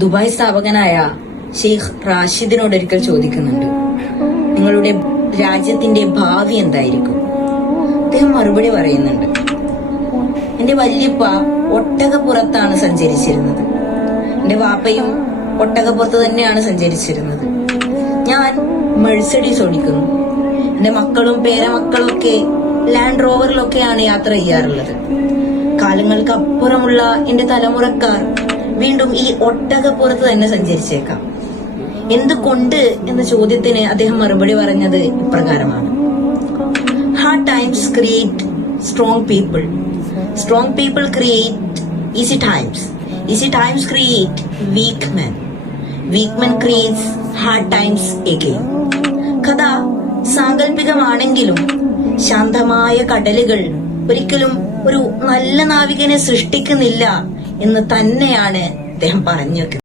Dubai സ്ഥാപകനായ ഷെയ്ഖ് റാഷിദിനോട് ഒരിക്കൽ ചോദിക്കുന്നുണ്ട്, നിങ്ങളുടെ രാജ്യത്തിന്റെ ഭാവി എന്തായിരിക്കും? അദ്ദേഹം മറുപടി പറയുന്നുണ്ട്, എന്റെ വല്യപ്പ ഒട്ടകപ്പുറത്താണ് സഞ്ചരിച്ചിരുന്നത്, എന്റെ വാപ്പയും ഒട്ടകപ്പുറത്ത് തന്നെയാണ് സഞ്ചരിച്ചിരുന്നത്. ഞാൻ മെഴ്സഡീസ് ഓടിക്കുന്നു. എന്റെ മക്കളും പേരമക്കളും ഒക്കെ ലാൻഡ് റോവറിലൊക്കെയാണ് യാത്ര ചെയ്യാറുള്ളത്. കാലങ്ങൾക്ക് അപ്പുറമുള്ള എന്റെ തലമുറക്കാർ വീണ്ടും ഈ ഒട്ടകപ്പുറത്ത് തന്നെ സഞ്ചരിച്ചേക്കാം. എന്തുകൊണ്ട് എന്ന ചോദ്യത്തിന് അദ്ദേഹം മറുപടി പറഞ്ഞത് ഇപ്രകാരമാണ്: hard times create strong people, strong people create easy times, easy times create weak men, weak men creates hard times again. കഥ സാങ്കല്പികമാണെങ്കിലും ശാന്തമായ കടലുകൾ ഒരിക്കലും ഒരു നല്ല നാവികനെ സൃഷ്ടിക്കുന്നില്ല എന്ന് തന്നെയാണ് അദ്ദേഹം പറഞ്ഞു വെക്കുന്നത്.